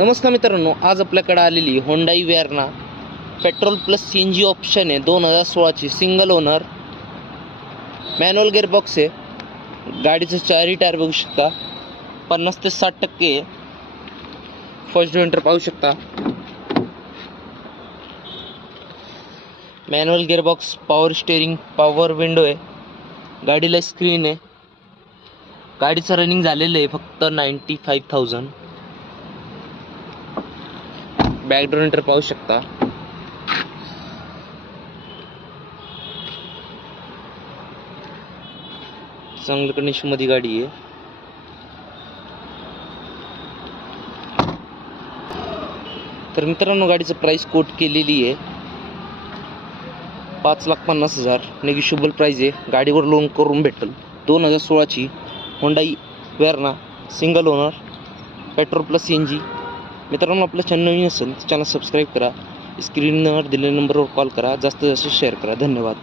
नमस्कार मित्रांनो, आज आपल्याकडे आलेली Hyundai Verna petrol plus CNG option आहे 2016ची सिंगल ओनर मॅन्युअल गिअरबॉक्स आहे। गाडीचं चारही टायर बघू शकता, 50 ते 60% फर्स्ट विंटर पाहू शकता। Manual gearbox, power steering, power window आहे। गाडीला स्क्रीन आहे। गाडीचं रनिंग झालेलं आहे फक्त 95,000। बॅक डोर पाहू शकता। चांगल्या कंडिशन मध्ये गाडी आहे। तर मित्रांनो, गाडीचं प्राइस कोट केलेली आहे 5,50,000। नेगोशिएबल प्राइस आहे। गाडीवर लोन करून भेटेल। 2016ची Hyundai Verna single owner petrol plus CNG। मित्रांनो, आपलं चॅनल नवीन असेल तर चॅनल सबस्क्राईब करा। स्क्रीनवर दिलेल्या नंबरवर कॉल करा, जास्तीत जास्त शेअर करा। धन्यवाद।